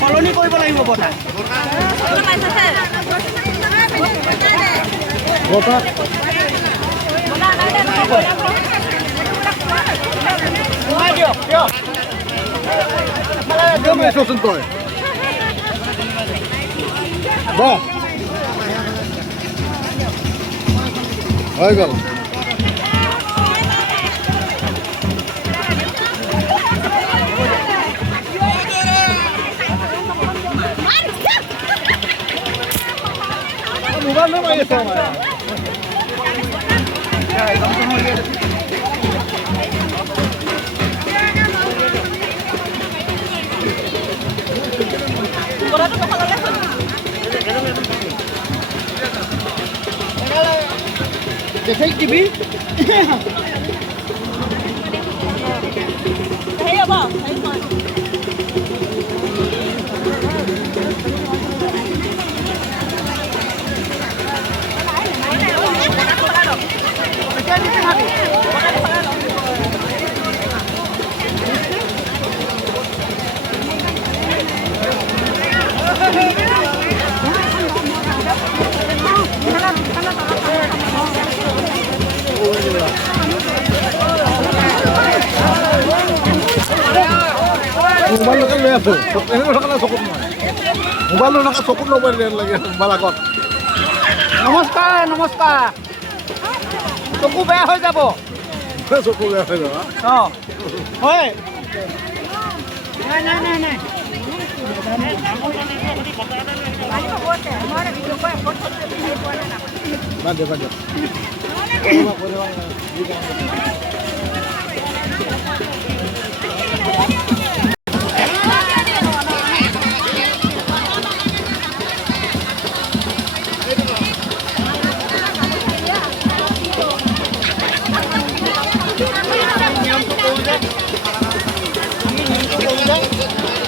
সলনি কৰিব লাগিব বটা বটা দিয়ক দিয়ক তই হৈ গ'ল মোবাইল মাৰি আছে দেখেই টিভি মোবাইল লৈ আছো চকুত মোবাইল লৈ থকা চকুত ল'ব লাগে মোবাইল আগত নমস্কাৰ নমস্কাৰ চকু বেয়া হৈ যাব চকু বেয়া হৈ যাব অঁ হয় নাই নাই নাই নাই বাদ দে বাদ দে